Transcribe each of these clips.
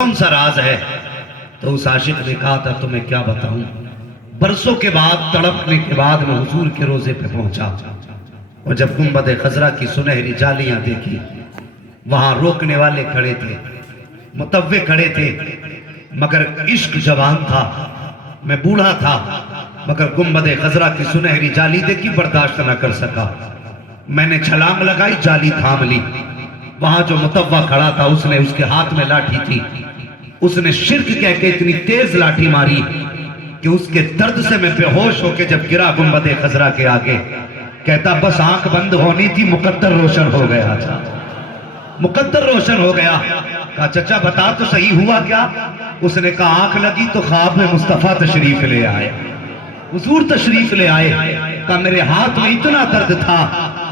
کون سا راز ہے؟ تو اس عاشق نے کہا تھا تمہیں کیا بتاؤں، برسوں کے بعد تڑپنے کے بعد میں حضور کے روزے پہ پہنچا اور جب گنبد خضرا کی سنہری جالیاں دیکھی، وہاں روکنے والے کھڑے تھے، متوے کھڑے تھے، مگر عشق جوان تھا، میں بوڑھا تھا، مگر گنبد خضرا کی سنہری جالی دیکھی برداشت نہ کر سکا، میں نے چھلانگ لگائی، جالی تھام لی۔ وہاں جو متوہ کھڑا تھا اس نے اس کے ہاتھ میں لاٹھی تھی، اس نے شرک کہہ کے اتنی تیز لاٹھی ماری کہ اس کے درد سے میں بے ہوش ہو کے جب گرا گنبد خضرا کے آگے، کہتا بس آنکھ بند ہونی تھی، مقدر روشن ہو گیا تھا، مقدر روشن ہو گیا۔ کہا چچا بتا تو صحیح ہوا کیا؟ اس نے کہا آنکھ لگی تو خواب میں مصطفیٰ تشریف لے آئے، حضور تشریف لے آئے۔ کہا میرے ہاتھ میں اتنا درد تھا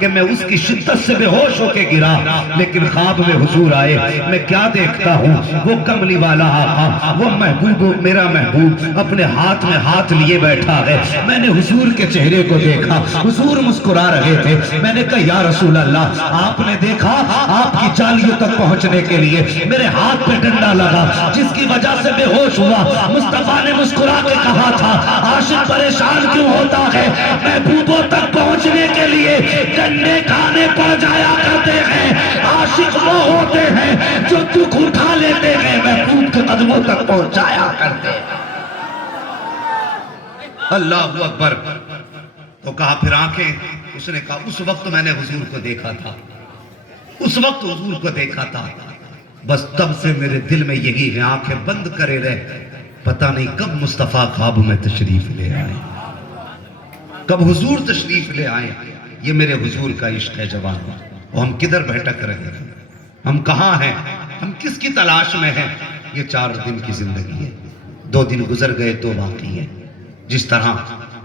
کہ میں اس کی شدت سے بے ہوش ہو کے گرا، لیکن خواب میں حضور آئے۔ میں کیا دیکھتا ہوں، وہ کملی والا آقا، وہ محبوب، میرا محبوب اپنے ہاتھ میں ہاتھ لیے بیٹھا ہے۔ میں نے حضور کے چہرے کو دیکھا، حضور مسکرا رہے تھے۔ میں نے کہا یا رسول اللہ، آپ نے دیکھا آپ کی جالیوں تک پہنچنے کے لیے میرے ہاتھ پہ ڈنڈا لگا جس کی وجہ سے بے ہوش ہوا۔ مصطفیٰ نے مسکرا کے کہا تھا عاشق پریشان کیوں ہوتا ہے، محبوبوں تک پہنچنے کے لیے ڈنڈے کھانے پڑ جایا کرتے ہیں۔ عاشق وہ ہوتے ہیں جو دکھ اٹھا لیتے ہیں، محبوب کے قدموں تک پہنچایا کرتے ہیں۔ اللہ اکبر۔ تو کہا پھر آنکھیں؟ اس نے کہا اس وقت میں نے حضور کو دیکھا تھا، اس وقت حضور کو دیکھا تھا، بس تب سے میرے دل میں یہی ہے آنکھیں بند کرے رہے، پتہ نہیں کب مصطفیٰ خواب میں تشریف لے آئے، کب حضور تشریف لے آئے۔ یہ میرے حضور کا عشق ہے جوان، اور ہم کدھر بھٹک رہے ہیں، ہم کہاں ہیں، ہم کس کی تلاش میں ہیں؟ یہ 4 دن کی زندگی ہے، 2 دن گزر گئے 2 باقی ہیں۔ جس طرح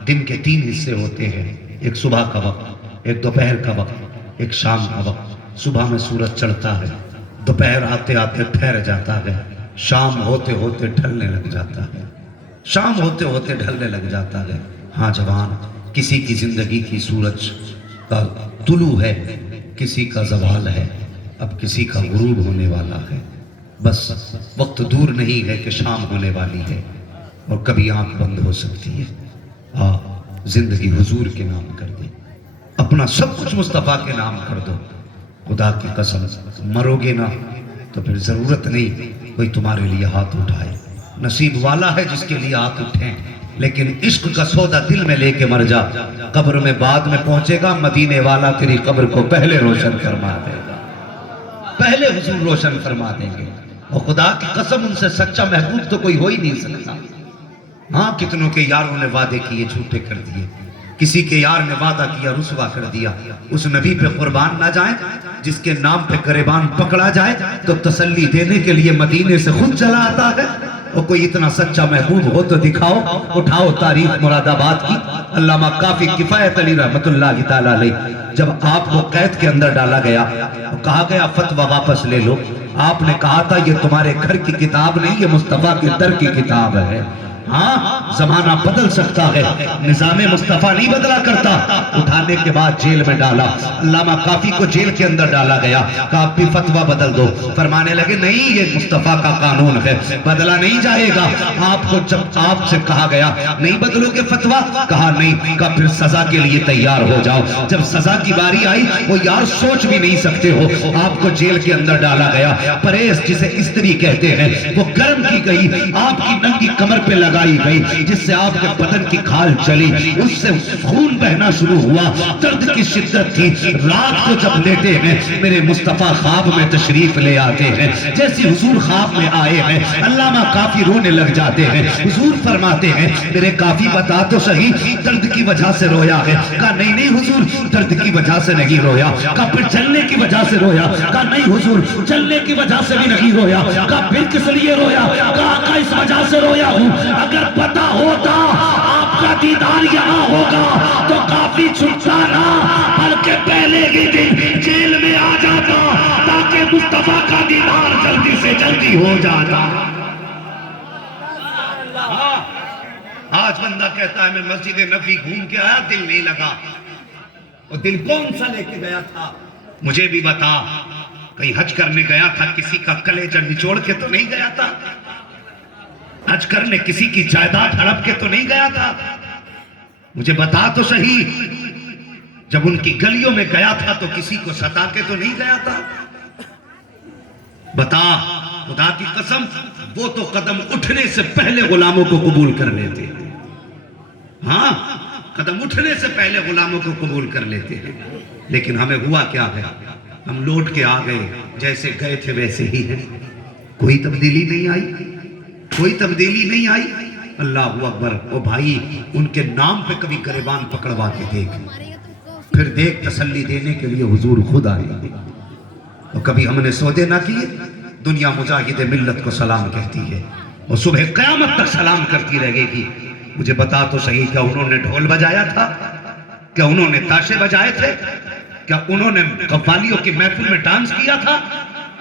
دن کے 3 حصے ہوتے ہیں، ایک صبح کا وقت، ایک دوپہر کا وقت، ایک شام کا وقت۔ صبح میں سورج چڑھتا ہے، دوپہر آتے آتے ٹھہر جاتا ہے، شام ہوتے ہوتے ڈھلنے لگ جاتا ہے، شام ہوتے ہوتے ڈھلنے لگ جاتا ہے۔ ہاں جوان، کسی کی زندگی کی سورج کا طلوع ہے، کسی کا زوال ہے، اب کسی کا غروب ہونے والا ہے۔ بس وقت دور نہیں ہے کہ شام ہونے والی ہے اور کبھی آنکھ بند ہو سکتی ہے۔ زندگی حضور کے نام کر دے، اپنا سب کچھ مصطفیٰ کے نام کر دو، خدا کی قسم مرو گے نا تو پھر ضرورت نہیں کوئی تمہارے لیے ہاتھ اٹھائے۔ نصیب والا ہے جس کے لیے ہاتھ اٹھیں، لیکن عشق کا سودا دل میں لے کے مر جا، قبر میں بعد میں پہنچے گا، مدینے والا تیری قبر کو پہلے روشن فرما دے گا، پہلے حضور روشن فرما دیں گے۔ اور خدا کی قسم ان سے سچا محبوب تو کوئی ہو ہی نہیں سکتا۔ ہاں کتنوں کے یاروں نے وعدے کیے جھوٹے کر دیے، کسی کے یار نے وعدہ کیا رسوا کر دیا۔ اس نبی پہ قربان نہ جائیں جس کے نام پہ گریبان پکڑا جائے تو تسلی دینے کے لیے مدینے سے خود چلا آتا ہے۔ اور کوئی اتنا سچا محبوب ہو تو دکھاؤ، اٹھاؤ تاریخ مراد آباد کی۔ علامہ کافی کفایت علی رحمت اللہ تعالیٰ علیہ، جب آپ کو قید کے اندر ڈالا گیا، کہا گیا فتویٰ واپس لے لو، آپ نے کہا تھا یہ تمہارے گھر کی کتاب نہیں، یہ مصطفیٰ کے در کی کتاب ہے۔ ہاں زمانہ بدل سکتا ہے، نظام مصطفیٰ نہیں بدلا کرتا۔ اٹھانے کے بعد جیل میں ڈالا، علامہ کافی کو جیل کے اندر ڈالا گیا، کہا آپ بھی فتویٰ بدل دو۔ فرمانے لگے نہیں یہ مصطفیٰ کا قانون ہے، بدلا نہیں جائے گا۔ آپ کو جب آپ سے کہا گیا نہیں بدلو گے فتویٰ، کہا نہیں، کہا پھر سزا کے لیے تیار ہو جاؤ۔ جب سزا کی باری آئی وہ یار سوچ بھی نہیں سکتے ہو، آپ کو جیل کے اندر ڈالا گیا۔ پریس جسے استری کہتے ہیں وہ گرم کی گئی، آپ کی ننگی کمر پہ لگائی گئی، جس سے آپ کے بدن کی کھال چلی، اس سے خون بہنا شروع ہوا، درد کی شدت تھی۔ رات کو جب لیٹے ہیں میرے مصطفیٰ خواب میں تشریف لے آتے ہیں، جیسی حضور خواب میں آئے ہیں علامہ کافی رونے لگ جاتے ہیں۔ حضور فرماتے ہیں میرے کافی بتا تو صحیح درد کی وجہ سے رویا ہے؟ کہا نہیں نہیں حضور درد کی وجہ سے نہیں رویا۔ کہا پھر چلنے کی وجہ سے رویا؟ کہا نہیں حضور چلنے کی وجہ سے بھی نہیں رویا۔ کہا پھر کس لیے رویا؟ کہا آقا اس وجہ سے رویا ہوں، اگر پتا ہوتا آپ کا دیدار یہاں ہوگا تو کافی چھٹتا نہ، بلکہ پہلے ہی دن جیل میں آ جاتا تاکہ مصطفیٰ کا دیدار جلدی سے جلدی ہو جاتا۔ آج بندہ کہتا ہے میں مسجد نبوی گھوم کے آیا دل نہیں لگا، اور دل کون سا لے کے گیا تھا؟ مجھے بھی بتا، کہیں حج کرنے گیا تھا کسی کا کلیجہ نچوڑ کے تو نہیں گیا تھا؟ حج کرنے کسی کی جائیداد ہڑپ کے تو نہیں گیا تھا؟ مجھے بتا تو صحیح، جب ان کی گلیوں میں گیا تھا تو کسی کو ستا کے تو نہیں گیا تھا؟ بتا، خدا کی قسم وہ تو قدم اٹھنے سے پہلے غلاموں کو قبول کر لیتے ہیں۔ ہاں، قدم اٹھنے سے پہلے غلاموں کو قبول کر لیتے ہیں، لیکن ہمیں ہوا کیا ہے؟ ہم لوٹ کے آ گئے، جیسے گئے تھے ویسے ہی ہیں، کوئی تبدیلی نہیں آئی، کوئی تبدیلی نہیں آئی۔ اللہ اکبر۔ او بھائی، ان کے نام پہ کبھی گریبان پکڑوا کے دیکھ، پھر دیکھ تسلی دینے کے لیے حضور خود آئے۔ اور کبھی ہم نے سودے نہ کیے، دنیا مجاہد ملت کو سلام کہتی ہے اور صبح قیامت تک سلام کرتی رہے گی۔ مجھے بتا تو صحیح، کیا انہوں نے ڈھول بجایا تھا؟ کیا انہوں نے تاشے بجائے تھے؟ کیا انہوں نے قوالیوں کی محفل میں ڈانس کیا تھا؟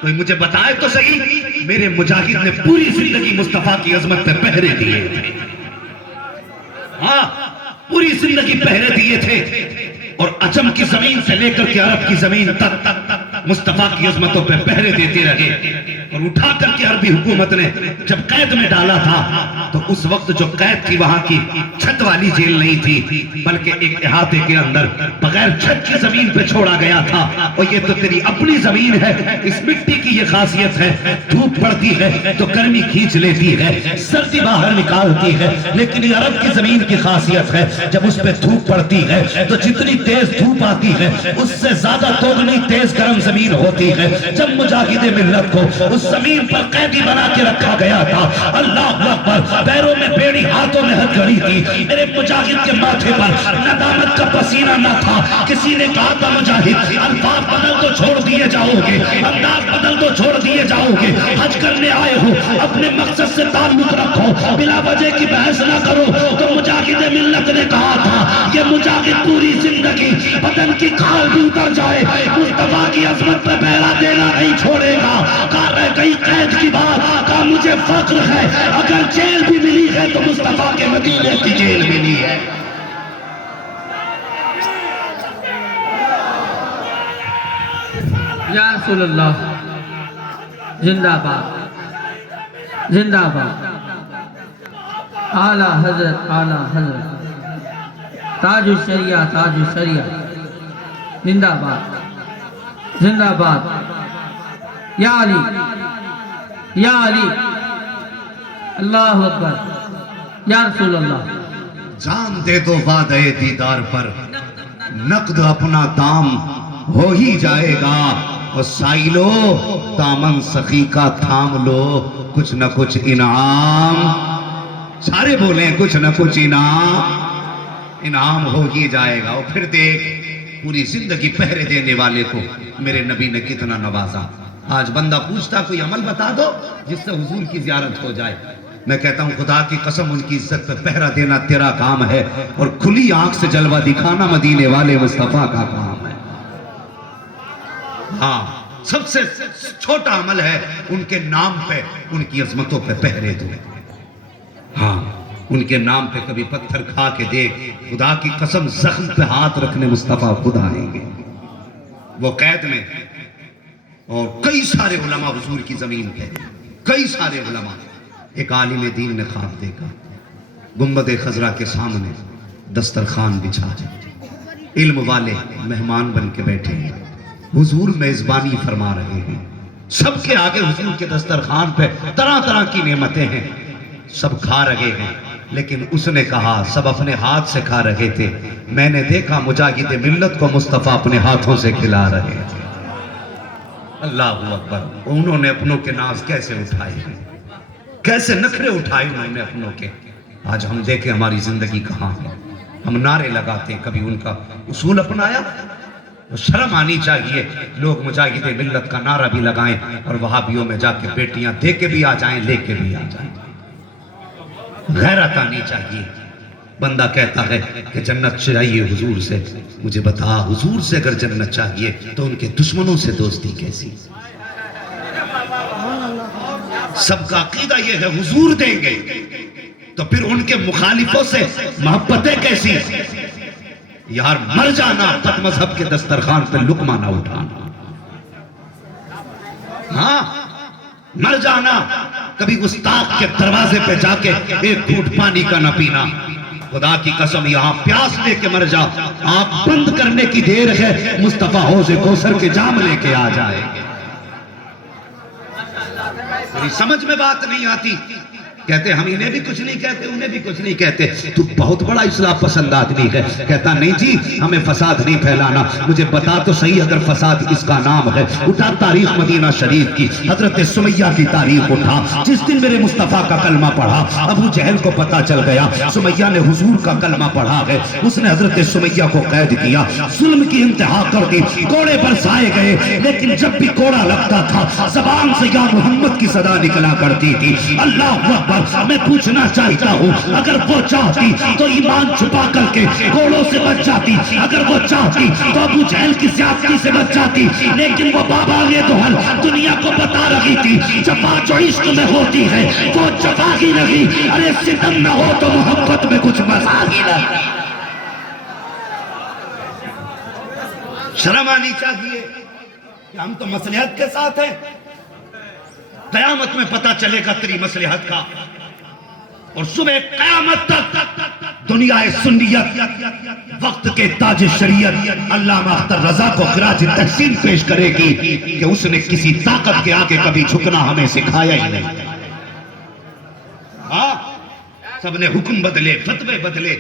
کوئی مجھے بتائے تو صحیح۔ میرے مجاہد نے پوری زندگی مصطفیٰ کی عظمت پہ پہرے دیے تھے، ہاں پوری زندگی پہرے دیے تھے، اور عجم کی زمین سے لے کر کے عرب کی زمین تک مصطفیٰ کی عظمتوں پہ پہرے دیتے رہے۔ اور اٹھا کر کے عربی حکومت نے جب قید میں ڈالا تھا تو اس وقت جو قید تھی وہاں کی چھت والی جیل نہیں تھی، بلکہ ایک احاطے کے اندر بغیر چھت کی زمین پہ چھوڑا گیا تھا۔ اور یہ تو تیری اپنی زمین ہے، اس مٹی کی یہ خاصیت ہے، دھوپ پڑتی ہے تو گرمی کھینچ لیتی ہے، سردی باہر نکالتی ہے، لیکن یہ عرب کی زمین کی خاصیت ہے، جب اس پہ دھوپ پڑتی ہے تو جتنی تیز دھوپ آتی ہے اس سے زیادہ دوگنی تیز گرم زمین ہوتی ہے۔ جب مجاہد ملت کو اس زمین پر قیدی بنا کے رکھا گیا تھا، اللہ اکبر، پیروں میں بیڑی ہاتھوں میں ہتھکڑی تھی، میرے مجاہد کے ماتھے پر ندامت کا پسینہ نہ تھا۔ کسی نے کہا تھا مجاہد الفاظ بدل تو چھوڑ دیے جاؤ گے، انداز بدل تو چھوڑ دیے جاؤ گے، حج کرنے آئے ہو اپنے مقصد سے تعلق رکھو، بلا وجہ کی بحث نہ کرو۔ تو مجاہد ملت نے کہا تھا یہ مجاہد پوری زندگی بدن کی کھال بھی اتر جائے مصطفیٰ کی عظمت پہ پہرا دینا نہیں چھوڑے گا۔ کہا رہ گئی قید کی بات، کہا مجھے فخر ہے اگر جیل بھی ملی ہے تو مصطفیٰ کے مدینے کی جیل ملی ہے۔ یا رسول اللہ، زندہ باد، زندہ باد، اعلیٰ حضرت، اعلیٰ حضرت، تاج الشریعہ، تاج الشریعہ، زندہ باد، زندہ باد، یا علی، یا علی، اللہ اکبر، یا رسول اللہ۔ جان دے دو وعدے دیدار پر، نقد اپنا دام ہو ہی جائے گا، اور سائلو دامن سخی کا تھام لو، کچھ نہ کچھ انعام، سارے بولیں کچھ نہ کچھ انعام ہو ہی جائے گا۔ اور پھر دیکھ پوری زندگی پہرے دینے والے کو میرے نبی نے کتنا نوازا۔ آج بندہ پوچھتا کوئی عمل بتا دو جس سے حضور کی زیارت ہو جائے، میں کہتا ہوں خدا کی قسم ان کی عزت پہ پہرا دینا تیرا کام ہے، اور کھلی آنکھ سے جلوہ دکھانا مدینے والے مصطفیٰ کا کام ہے۔ ہاں، سب سے چھوٹا عمل ہے ان کے نام پہ ان کی عظمتوں پہ پہرے دو۔ ہاں، ان کے نام پہ کبھی پتھر کھا کے دیکھ، خدا کی قسم زخم پہ ہاتھ رکھنے مصطفیٰ خود آئیں گے۔ وہ قید میں، اور کئی سارے علماء حضور کی زمین پہ، کئی سارے علماء۔ ایک عالم دین نے خواب دیکھا، گنبد خضرا کے سامنے دسترخوان بچھا ہے، علم والے مہمان بن کے بیٹھے ہیں، حضور میزبانی فرما رہے ہیں، سب کے آگے حضور کے دسترخوان پہ طرح طرح کی نعمتیں ہیں، سب کھا رہے ہیں۔ لیکن اس نے کہا سب اپنے ہاتھ سے کھا رہے تھے، میں نے دیکھا مجاہد ملت کو مصطفیٰ اپنے ہاتھوں سے کھلا رہے تھے۔ اللہ اکبر، انہوں نے اپنوں کے ناز کیسے اٹھائے، کیسے نخرے اٹھائے انہوں نے اپنوں کے۔ آج ہم دیکھیں ہماری زندگی کہاں ہے، ہم نعرے لگاتے ہیں، کبھی ان کا اصول اپنایا؟ شرم آنی چاہیے، لوگ مجاہد ملت کا نعرہ بھی لگائیں اور وہابیوں میں جا کے بیٹیاں دے کے بھی آ جائیں، لے کے بھی آ جائیں۔ غیرت آنی چاہیے۔ بندہ کہتا ہے کہ جنت چاہیے حضور سے، مجھے بتا حضور سے اگر جنت چاہیے تو ان کے دشمنوں سے دوستی کیسی؟ سب کا عقیدہ یہ ہے حضور دیں گے، تو پھر ان کے مخالفوں سے محبتیں کیسی؟ یار مر جانا، بد مذہب کے دسترخوان پہ لقمہ نہ اٹھانا۔ ہاں مر جانا، کبھی اس طاق کے دروازے پہ جا کے ایک گھونٹ پانی کا نہ پینا. خدا کی قسم یہاں پیاس لے کے مر جا، آپ بند کرنے کی دیر ہے، مصطفیٰ حوض کوثر کے جام لے کے آ جائے گے. میری سمجھ میں بات نہیں آتی. کہتے ہم انہیں بھی کچھ نہیں کہتے، انہیں بھی کچھ نہیں کہتے، تو بہت بڑا اصلاح پسند آدمی ہے. کہتا نہیں جی ہمیں فساد نہیں پھیلانا. مجھے بتا تو صحیح اگر فساد اس کا نام ہے. اٹھا تاریخ مدینہ شریف کی، حضرت سمیہ کی تاریخ اٹھا. جس دن میرے مصطفیٰ کا کلمہ پڑھا ابو جہل کو پتا چل گیا سمیہ نے حضور کا کلمہ پڑھا ہے. اس نے حضرت سمیہ کو قید کیا، ظلم کی انتہا کر دی، کوڑے برسائے گئے. لیکن جب بھی کوڑا لگتا تھا زبان سے یا محمد کی صدا نکلا کرتی تھی. اللہ اکبر. میں پوچھنا چاہتا ہوں اگر وہ چاہتی تو ایمان چھپا کر کے کوڑوں سے بچ جاتی، اگر وہ چاہتی تو ابو جہل کی زیادتی سے بچ جاتی. لیکن وہ بابا یہ دوہل دنیا کو بتا رہی تھی جفا جو عشق میں ہوتی ہے وہ جفا ہی نہیں. ارے ستم نہ ہو تو محبت میں کچھ مزہ ہی نہیں. شرم آنی چاہیے کہ ہم تو مصلحت کے ساتھ ہیں. قیامت میں پتا چلے گا تیری مصلحت کا، اور صبح قیامت تک دنیا سنیت وقت کے تاج شریعت علامہ اختر رضا کو خراج تحسین پیش کرے گی کہ اس نے کسی طاقت کے آگے کبھی جھکنا ہمیں سکھایا ہی نہیں. ہاں سب نے حکم بدلے، فتوے بدلے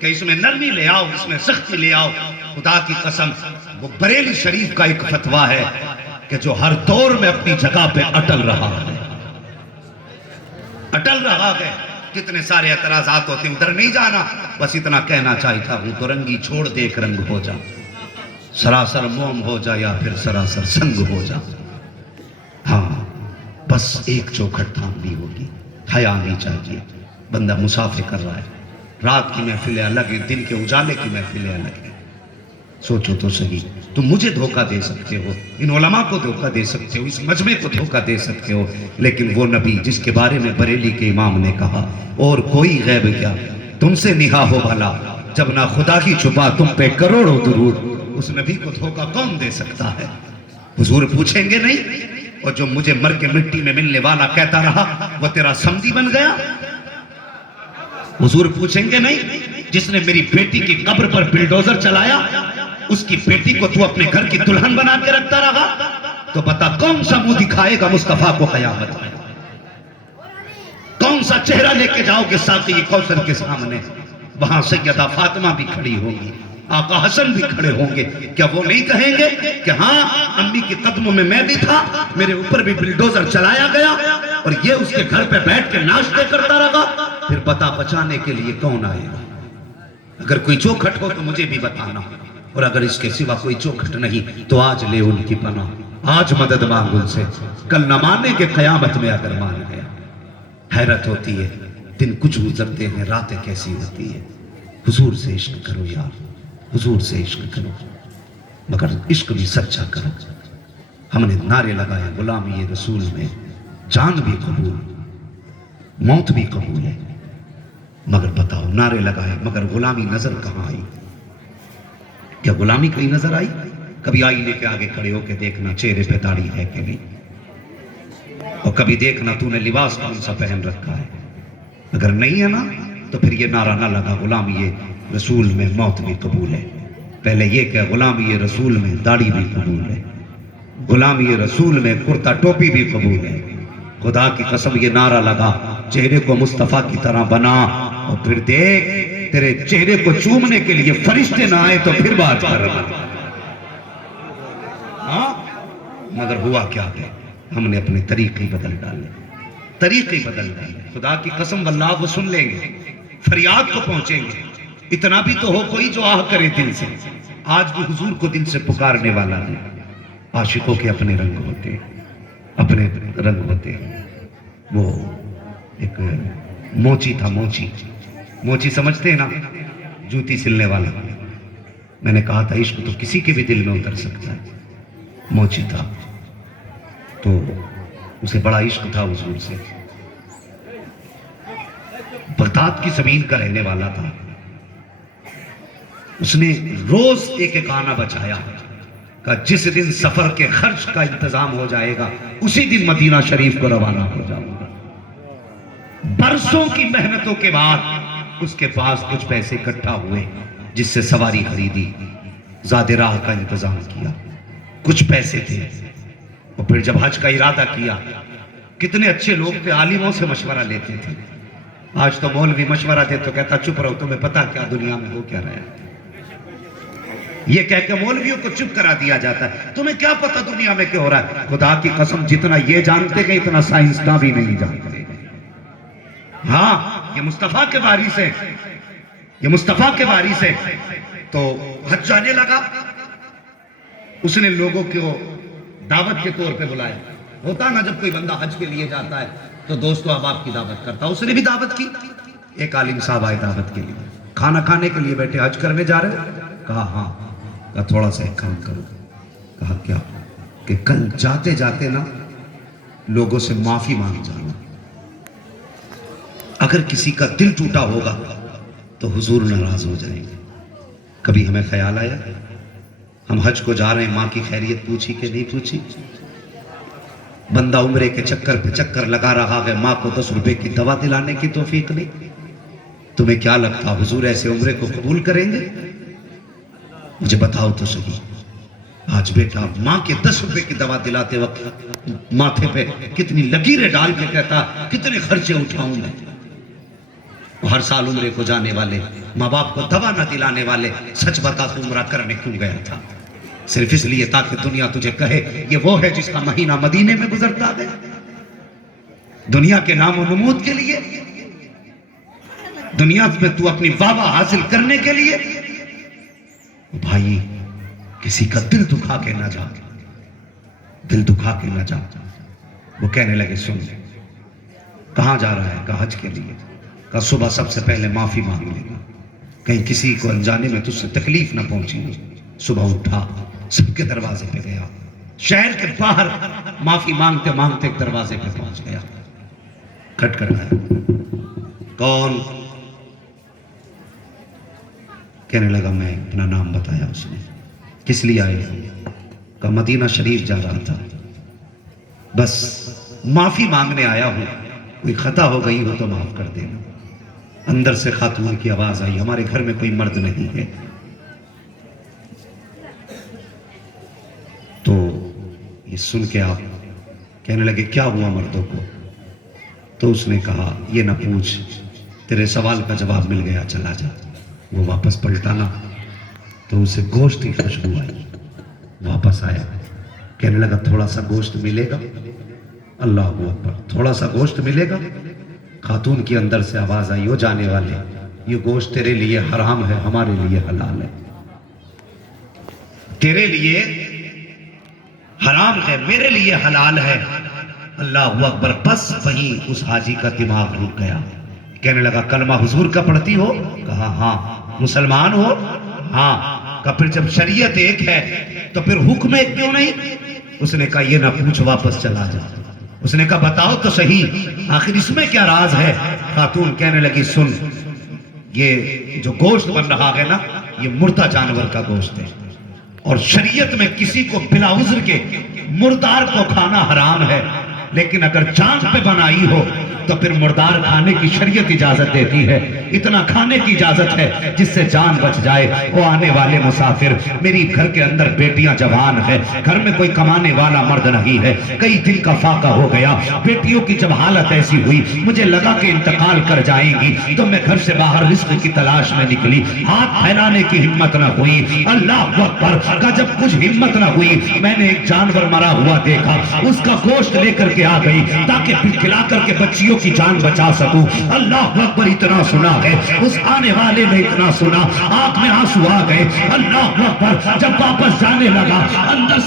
کہ اس میں نرمی لے آؤ، اس میں سختی لے آؤ. خدا کی قسم وہ بریلی شریف کا ایک فتویٰ ہے کہ جو ہر دور میں اپنی جگہ پہ اٹل رہا ہے، اٹل رہا ہے. کتنے سارے اعتراضات ہوتے ہیں، ادھر نہیں جانا. بس اتنا کہنا چاہتا ہوں تو رنگی چھوڑ دیکھ رنگ ہو جا، سراسر موم ہو جا یا پھر سراسر سنگ ہو جا. ہاں بس ایک چوکھٹ تھامنی ہوگی، حیا نہیں چاہیے. بندہ مسافر کر رہا ہے، رات کی محفلیں الگ ہیں، دن کے اجالے کی محفلیں الگ ہیں. سوچو تو صحیح. تم مجھے دھوکہ دے سکتے ہو، ان علماء کو دھوکہ دے سکتے ہو، اس مجمع کو دھوکہ دے سکتے ہو، لیکن وہ نبی جس کے بارے میں بریلی کے امام نے کہا اور کوئی غیب کیا تم سے نہا ہو بھلا، جب نہ خدا کی چھپا تم پہ کروڑوں درود. اس نبی کو دھوکہ کون دے سکتا ہے؟ حضور پوچھیں گے نہیں؟ اور جو مجھے مر کے مٹی میں ملنے والا کہتا رہا وہ تیرا سمدی بن گیا. حضور پوچھیں گے نہیں؟ جس نے میری بیٹی کی قبر پر بلڈوزر چلایا اس کی بیٹی کو تو اپنے گھر کی دلہن بنا کے رکھتا رہا، تو بتا کون سا منہ دکھائے گا مصطفیٰ کو قیامت میں؟ کون سا چہرہ لے کے جاؤ گے ساقی کوثر کے سامنے؟ وہاں سیدہ فاطمہ بھی کھڑی ہوگی، آقا حسن بھی کھڑے ہوں گے. کیا وہ نہیں کہیں گے کہ ہاں امی کے قدموں میں بھی تھا، میرے اوپر بھی بلڈوزر چلایا گیا اور یہ اس کے گھر پہ بیٹھ کے ناشتے کرتا رہا؟ پھر بتا بچانے کے لیے کون آئے گا؟ اگر کوئی چوکھٹ ہو تو مجھے بھی بتانا، اور اگر اس کے سوا کوئی چوکھٹ نہیں تو آج لے ان کی پناہ، آج مدد مانگ ان سے. کل نہ مانے کہ قیامت میں اگر مان گیا. حیرت ہوتی ہے دن کچھ گزرتے ہیں راتیں کیسی ہوتی ہے. حضور سے عشق کرو یار، حضور سے عشق کرو، مگر عشق بھی سچا کرو. ہم نے نعرے لگائے غلامی رسول میں، جان بھی قبول موت بھی قبول ہے. مگر بتاؤ نعرے لگائے مگر غلامی نظر کہاں آئی؟ کیا غلامی کہیں نظر آئی؟ کبھی آئینے کے آگے کھڑے ہو کے دیکھنا چہرے پہ داڑھی ہے کہ نہیں، اور کبھی دیکھنا تو نے لباس کون سا پہن رکھا ہے. اگر نہیں ہے نا تو پھر یہ نعرہ نہ لگا غلامی رسول میں موت بھی قبول ہے. پہلے یہ کہ غلامی رسول میں داڑھی بھی قبول ہے، غلامی رسول میں کرتا ٹوپی بھی قبول ہے. خدا کی قسم یہ نعرہ لگا چہرے کو مصطفیٰ کی طرح بنا، اور پھر دیکھ تیرے چہرے کو چومنے کے لیے فرشتے نہ آئے تو پھر بات کر. ہاں مگر ہوا کیا ہے؟ ہم نے اپنے طریقے بدل ڈالے، طریقے بدل ڈالے. خدا کی قسم واللہ وہ سن لیں گے، فریاد کو پہنچیں گے. اتنا بھی تو ہو کوئی جو آہ کرے دل سے. آج بھی حضور کو دل سے پکارنے والا ہے. عاشقوں کے اپنے رنگ ہوتے ہیں، اپنے رنگ ہوتے ہیں. وہ ایک موچی تھا، موچی سمجھتے ہیں نا، جوتی سلنے والا. میں نے کہا تھا عشق تو کسی کے بھی دل میں اتر سکتا ہے. موچی تھا تو اسے بڑا عشق تھا حضور سے. بغداد کی زمین کا رہنے والا تھا. اس نے روز ایک ایک آنا بچایا. کہ جس دن سفر کے خرچ کا انتظام ہو جائے گا اسی دن مدینہ شریف کو روانہ ہو جاؤں گا۔ برسوں کی محنتوں کے بعد اس کے پاس کچھ پیسے اکٹھا ہوئے، جس سے سواری خریدی، زاد راہ کا انتظام کیا، کچھ پیسے تھے، اور پھر جب حج کا ارادہ کیا، کتنے اچھے لوگ تھے، عالموں سے مشورہ لیتے تھے۔ آج تو مولوی مشورہ دے تو کہتا چپ رہو، تمہیں پتا کیا دنیا میں ہو کیا رہا ہے۔ یہ کہہ کہ مولویوں کو چپ کرا دیا جاتا ہے، تمہیں کیا پتا دنیا میں کیا ہو رہا ہے۔ خدا کی قسم جتنا یہ جانتے گئے اتنا سائنسداں بھی نہیں جانتے۔ ہاں یہ مصطفیٰ کے وارث ہیں، یہ مصطفیٰ کے وارث ہیں۔ تو حج جانے لگا، اس نے لوگوں کو دعوت کے طور پہ بلایا۔ ہوتا نا جب کوئی بندہ حج کے لیے جاتا ہے تو دوست و احباب کی دعوت کرتا، اس نے بھی دعوت کی۔ ایک عالم صاحب آئے دعوت کے لیے، کھانا کھانے کے لیے بیٹھے، حج کرنے جا رہے ہیں؟ کہا ہاں۔ کہا تھوڑا سا ایک کام کرو۔ کہا کیا؟ کہ کل جاتے جاتے نا لوگوں سے معافی مانگ جانا، اگر کسی کا دل ٹوٹا ہوگا تو حضور ناراض ہو جائیں گے۔ کبھی ہمیں خیال آیا ہم حج کو جا رہے ہیں، ماں کی خیریت پوچھی کہ نہیں پوچھی؟ بندہ عمرے کے چکر پہ چکر لگا رہا ہے، ماں کو 10 روپے کی دوا دلانے کی توفیق نہیں۔ تمہیں کیا لگتا حضور ایسے عمرے کو قبول کریں گے؟ مجھے بتاؤ تو صحیح۔ آج بیٹا ماں کے 10 روپے کی دوا دلاتے وقت ماتھے پہ کتنی لکیریں ڈال کے کہتا کتنے خرچے اٹھاؤں میں۔ ہر سال عمرے کو جانے والے، ماں باپ کو دوا نہ دلانے والے، سچ بتا تو عمرہ کرنے کیوں گیا تھا؟ صرف اس لیے تاکہ دنیا تجھے کہے یہ وہ ہے جس کا مہینہ مدینے میں گزرتا ہے؟ دنیا کے نام و نمود کے لیے؟ دنیا میں تو اپنی واہ حاصل کرنے کے لیے؟ بھائی کسی کا دل دکھا کے نہ جا، دل دکھا کے نہ جا۔ وہ کہنے لگے سن کہاں جا رہا ہے؟ کہا حج کے لیے۔ کہا صبح سب سے پہلے معافی مانگ لے گا، کہیں کسی کو انجانے میں تجھ سے تکلیف نہ پہنچی۔ صبح اٹھا، سب کے دروازے پہ گیا، شہر کے باہر معافی مانگتے مانگتے ایک دروازے پہ پہنچ گیا، کھٹکھٹایا، کون؟ کہنے لگا میں، اپنا نام بتایا اس نے۔ کس لیے آئے ہو؟ کہا مدینہ شریف جا رہا تھا، بس معافی مانگنے آیا ہوں، کوئی خطا ہو گئی ہو تو معاف کر دینا۔ اندر سے خاتون کی آواز آئی ہمارے گھر میں کوئی مرد نہیں ہے۔ تو یہ سن کے آپ کہنے لگے کیا ہوا مردوں کو؟ تو اس نے کہا یہ نہ پوچھ، تیرے سوال کا جواب مل گیا، چلا جا۔ وہ واپس پلٹانا تو اسے گوشت کی خوشبو آئی، واپس آیا، کہنے لگا تھوڑا سا گوشت ملے گا؟ اللہ اکبر، تھوڑا سا گوشت ملے گا؟ خاتون کی اندر سے آواز آئی وہ جانے والے یہ گوشت تیرے لیے حرام ہے، ہمارے لیے حلال ہے۔ تیرے لیے حرام ہے، میرے لیے حلال ہے۔ اللہ اکبر۔ بس وہیں اس حاجی کا دماغ رک گیا، کہنے لگا کلمہ حضور کا پڑھتی ہو؟ کہا ہاں۔ مسلمان ہو؟ ہاں۔ کہا پھر جب شریعت ایک ہے تو پھر حکم ایک کیوں نہیں؟ اس نے کہا یہ نہ پوچھ، واپس چلا جا۔ اس نے کہا بتاؤ تو صحیح آخر اس میں کیا راز ہے؟ خاتون کہنے لگی سن، یہ جو گوشت بن رہا ہے نا یہ مردہ جانور کا گوشت ہے، اور شریعت میں کسی کو بلا عذر کے مردار کو کھانا حرام ہے، لیکن اگر جان پہ بنائی ہو تو پھر مردار کھانے کی شریعت اجازت دیتی ہے، اتنا کھانے کی اجازت ہے جس سے جان بچ جائے۔ وہ آنے والے مسافر، میری گھر کے اندر بیٹیاں جوان ہیں، گھر میں کوئی کمانے والا مرد نہیں ہے، کئی دن کا فاقہ ہو گیا، بیٹیوں کی جب حالت ایسی ہوئی مجھے لگا کہ انتقال کر جائیں گی، تو میں گھر سے باہر رزق کی تلاش میں نکلی، ہاتھ پھیلانے کی ہمت نہ ہوئی۔ اللہ اکبر کا جب کچھ ہمت نہ ہوئی میں نے ایک جانور مرا ہوا دیکھا، اس کا گوشت لے کر کے آ گئی تاکہ پھر کھلا کر کے بچیوں کی جان بچا سکوں۔ اللہ اکبر، اتنا سنا ہے، اس آنے والے نے اتنا سنا، آنکھ میں آنسو آ گئے۔ اللہ اکبر، جب واپس جانے لگا اندر